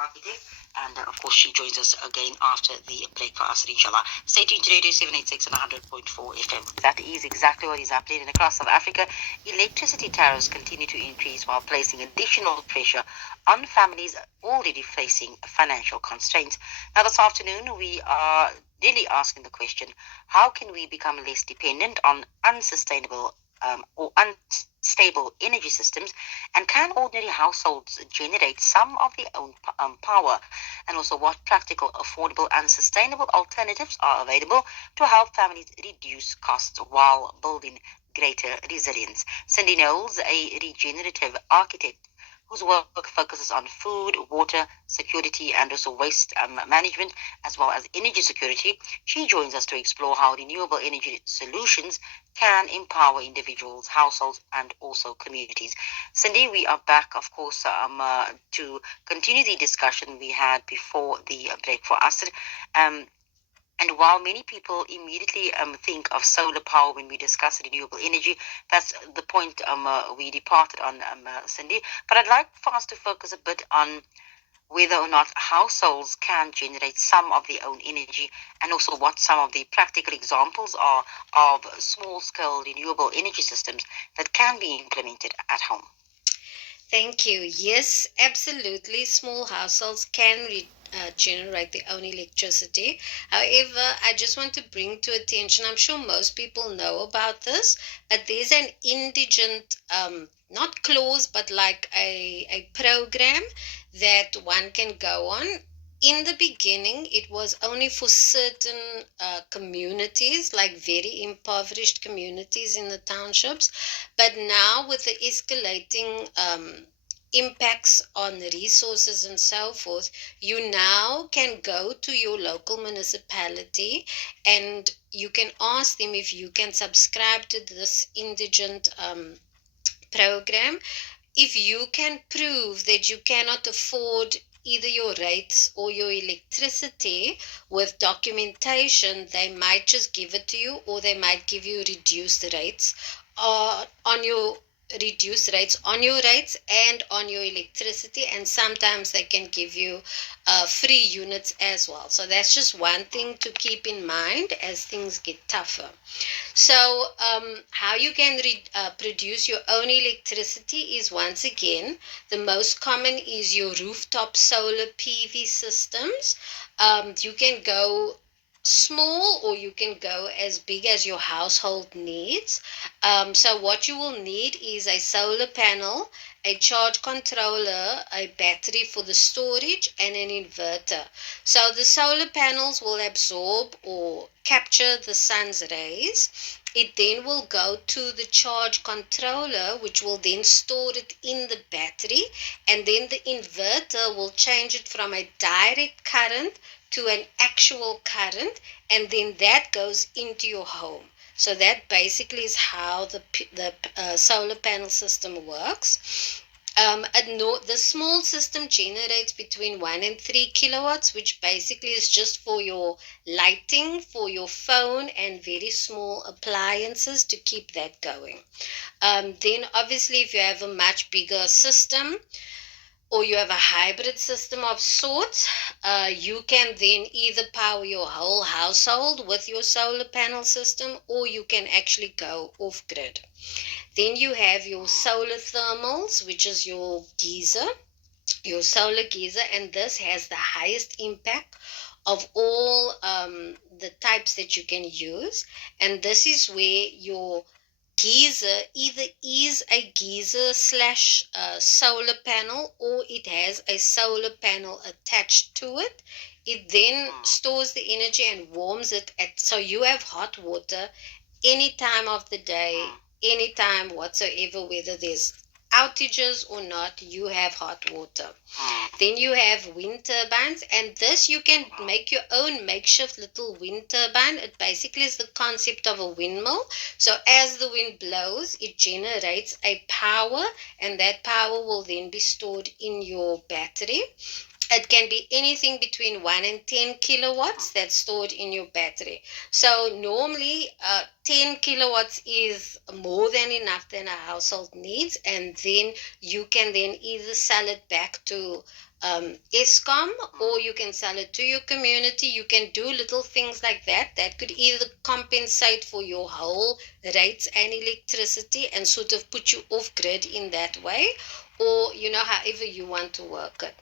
architect, and of course, she joins us again after the break for us, inshallah. Stay tuned to Radio 786 and 100.4 FM. That is exactly what is happening. And across South Africa, electricity tariffs continue to increase while placing additional pressure on families already facing financial constraints. Now, this afternoon, we are really asking the question, how can we become less dependent on unsustainable or unstable energy systems, and can ordinary households generate some of their own power? And also, what practical, affordable, and sustainable alternatives are available to help families reduce costs while building greater resilience? Cindy Knowles, a regenerative architect whose work focuses on food, water security, and also waste management, as well as energy security. She joins us to explore how renewable energy solutions can empower individuals, households, and also communities. Cindy, we are back, of course, to continue the discussion we had before the break for us. Um, and while many people immediately think of solar power when we discuss renewable energy, that's the point we departed on, Cindy. But I'd like for us to focus a bit on whether or not households can generate some of their own energy, and also what some of the practical examples are of small scale renewable energy systems that can be implemented at home. Thank you. Yes, absolutely. Small households can generate their own electricity. However, I just want to bring to attention, I'm sure most people know about this, but there's an indigent, not clause, but like a program that one can go on. In the beginning, it was only for certain communities, like very impoverished communities in the townships. But now, with the escalating impacts on resources and so forth, you now can go to your local municipality and you can ask them if you can subscribe to this indigent program. If you can prove that you cannot afford either your rates or your electricity with documentation, they might just give it to you, or they might give you reduced rates on your rates and on your electricity, and sometimes they can give you free units as well. So that's just one thing to keep in mind as things get tougher. So, how you can produce your own electricity is, once again, the most common is your rooftop solar PV systems. You can go small or you can go as big as your household needs. So, what you will need is a solar panel, a charge controller, a battery for the storage, and an inverter. So, the solar panels will absorb or capture the sun's rays. It then will go to the charge controller, which will then store it in the battery, and then the inverter will change it from a direct current to an actual current, and then that goes into your home. So that basically is how the solar panel system works. The small system generates between 1 and 3 kilowatts, which basically is just for your lighting, for your phone, and very small appliances to keep that going. Then, obviously, if you have a much bigger system, or you have a hybrid system of sorts, you can then either power your whole household with your solar panel system, or you can actually go off grid. Then you have your solar thermals, which is your solar geyser, and this has the highest impact of all the types that you can use. And this is where your geyser either is a geyser slash solar panel, or it has a solar panel attached to it. It then stores the energy and warms it so you have hot water any time of the day, any time whatsoever, whether there's outages or not, you have hot water. Then you have wind turbines, and this you can make your own makeshift little wind turbine. It basically is the concept of a windmill. So as the wind blows, it generates a power, and that power will then be stored in your battery. It can be anything between 1 and 10 kilowatts that's stored in your battery. So normally 10 kilowatts is more than enough than a household needs, and then you can then either sell it back to ESCOM, or you can sell it to your community. You can do little things like that that could either compensate for your whole rates and electricity and sort of put you off grid in that way, or however you want to work it.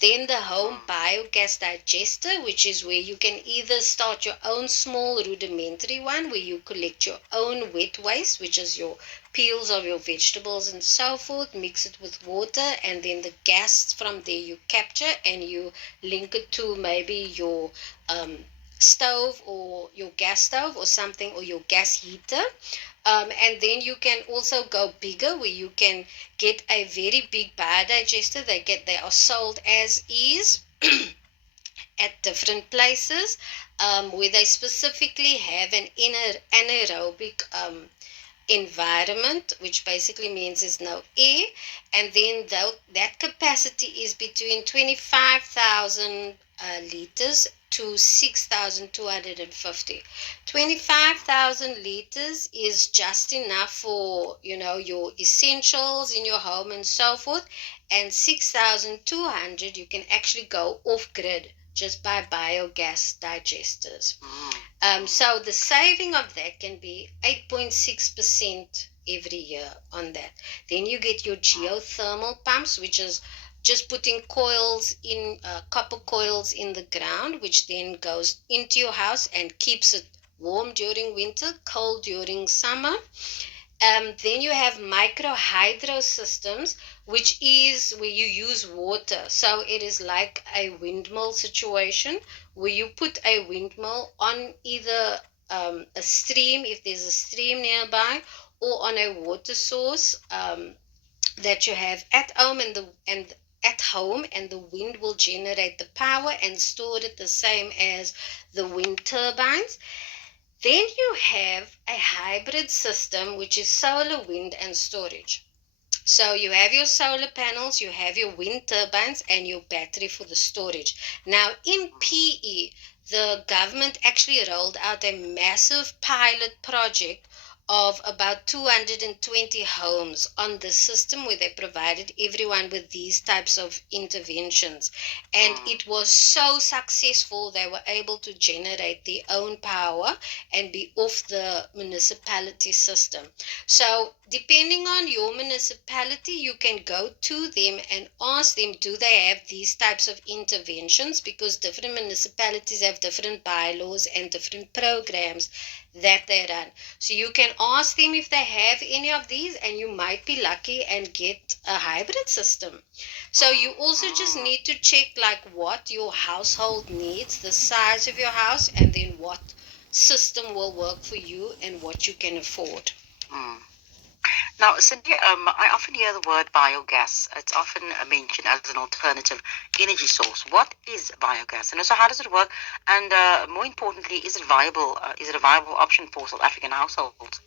Then the home biogas digester, which is where you can either start your own small rudimentary one where you collect your own wet waste, which is your peels of your vegetables and so forth, mix it with water, and then the gas from there you capture and you link it to maybe your stove or your gas stove or something, or your gas heater. And then you can also go bigger where you can get a very big biodigester. They are sold as is at different places, where they specifically have an inner anaerobic environment, which basically means there's no air, and then that capacity is between 25,000 liters to 6,250. 25,000 liters is just enough for your essentials in your home and so forth, and 6,200 you can actually go off grid just by biogas digesters. So the saving of that can be 8.6% every year on that. Then you get your geothermal pumps, which is just putting coils in, copper coils in the ground, which then goes into your house and keeps it warm during winter, cold during summer. Then you have micro hydro systems, which is where you use water. So it is like a windmill situation where you put a windmill on either a stream, if there's a stream nearby, or on a water source that you have at home, and the wind will generate the power and store it the same as the wind turbines. Then you have a hybrid system, which is solar, wind, and storage. So you have your solar panels, you have your wind turbines, and your battery for the storage. Now, in PE, the government actually rolled out a massive pilot project of about 220 homes on the system, where they provided everyone with these types of interventions. And it was so successful, they were able to generate their own power and be off the municipality system. So depending on your municipality, you can go to them and ask them, do they have these types of interventions? Because different municipalities have different bylaws and different programs that they run. So you can ask them if they have any of these, and you might be lucky and get a hybrid system. So you also just need to check like what your household needs, the size of your house, and then what system will work for you and what you can afford. Now, Cindy, I often hear the word biogas. It's often mentioned as an alternative energy source. What is biogas, and also how does it work? And more importantly, is it viable? Is it a viable option for South African households?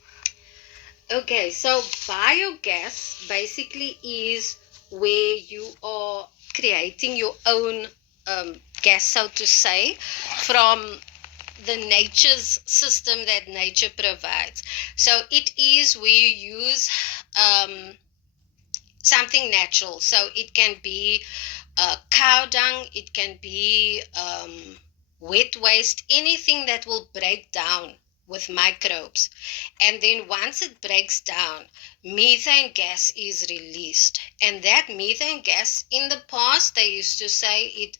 Okay, so biogas basically is where you are creating your own gas, so to say, from the nature's system that nature provides. So it is where you use something natural. So it can be cow dung, it can be wet waste, anything that will break down with microbes. And then once it breaks down, methane gas is released. And that methane gas, in the past, they used to say it,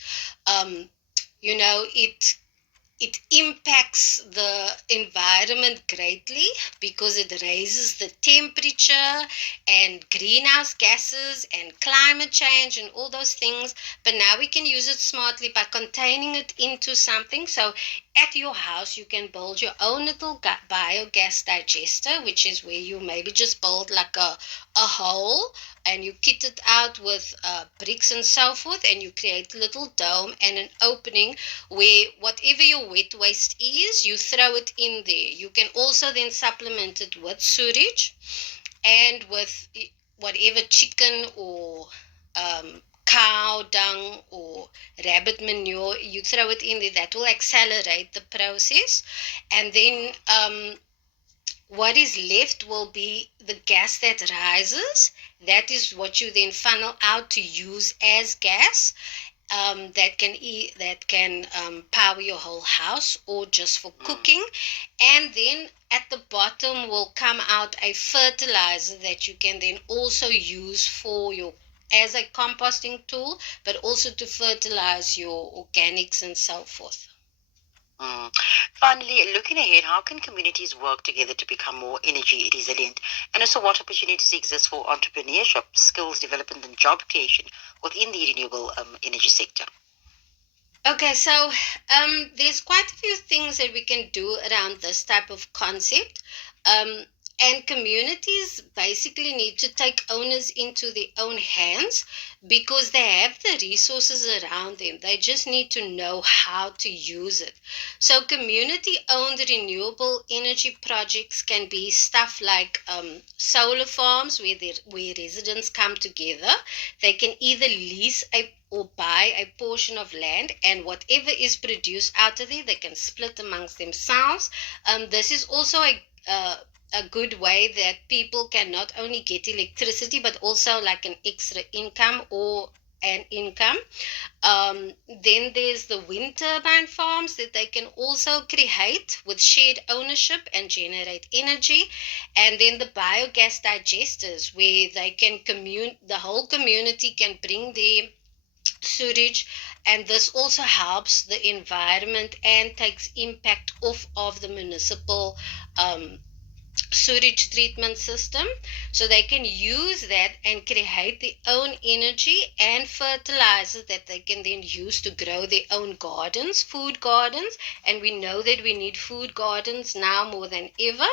it impacts the environment greatly because it raises the temperature and greenhouse gases and climate change and all those things. But now we can use it smartly by containing it into something. So at your house, you can build your own little biogas digester, which is where you maybe just build like a hole, and you kit it out with bricks and so forth, and you create a little dome and an opening where whatever your wet waste is, you throw it in there. You can also then supplement it with sewage and with whatever chicken or cow dung or rabbit manure, you throw it in there. That will accelerate the process. And then what is left will be the gas that rises. That is what you then funnel out to use as gas. that can power your whole house or just for cooking. And then at the bottom will come out a fertilizer that you can then also use for your as a composting tool, but also to fertilize your organics and so forth. Mm. Finally, looking ahead, how can communities work together to become more energy resilient? And also, what opportunities exist for entrepreneurship, skills development, and job creation within the renewable energy sector? Okay, so there's quite a few things that we can do around this type of concept. Um, and communities basically need to take owners into their own hands because they have the resources around them. They just need to know how to use it. So, community owned renewable energy projects can be stuff like solar farms where residents come together. They can either lease a or buy a portion of land, and whatever is produced out of there they can split amongst themselves. This is also a good way that people can not only get electricity but also like an extra income or an income. Then there's the wind turbine farms that they can also create with shared ownership and generate energy. And then the biogas digesters where they can the whole community can bring their sewage, and this also helps the environment and takes impact off of the municipal um, sewage treatment system. So they can use that and create their own energy and fertilizer that they can then use to grow their own gardens, food gardens. And we know that we need food gardens now more than ever.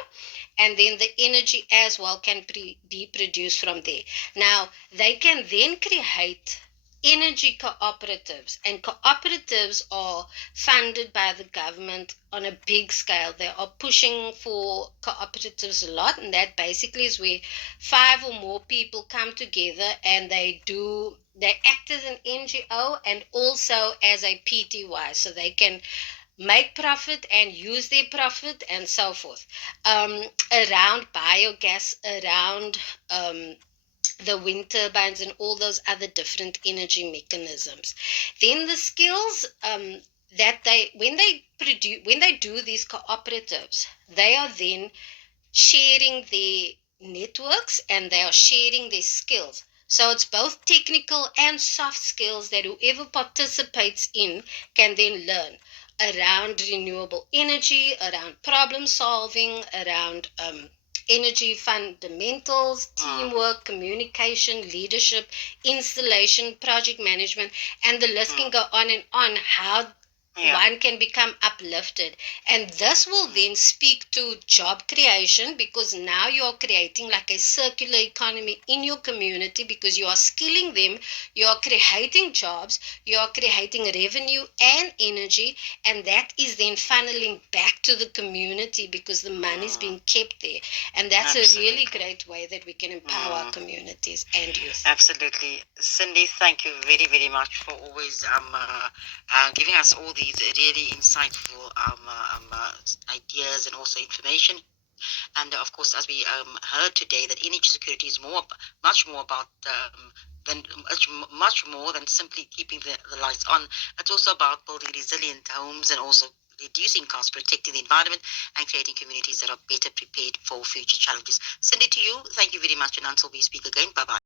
And then the energy as well can be produced from there. Now they can then create energy cooperatives, and cooperatives are funded by the government on a big scale. They are pushing for cooperatives a lot, and that basically is where five or more people come together and they act as an NGO and also as a PTY, so they can make profit and use their profit and so forth. Around biogas, around the wind turbines and all those other different energy mechanisms. Then the skills that they when they do these cooperatives, they are then sharing their networks and they are sharing their skills. So it's both technical and soft skills that whoever participates in can then learn around renewable energy, around problem solving, around energy fundamentals, teamwork, communication, leadership, installation, project management, and the list can go on how one can become uplifted. And this will then speak to job creation because now you're creating like a circular economy in your community because you are skilling them, you are creating jobs, you are creating revenue and energy, and that is then funneling back to the community because the money is being kept there. And that's a really great way that we can empower our communities and youth. Absolutely. Cindy, thank you very, very much for always giving us all these really insightful ideas and also information. And of course, as we heard today, that energy security is much more about than much more than simply keeping the lights on. It's also about building resilient homes and also reducing costs, protecting the environment, and creating communities that are better prepared for future challenges. Cindy, to you, thank you very much, and until we speak again, bye bye.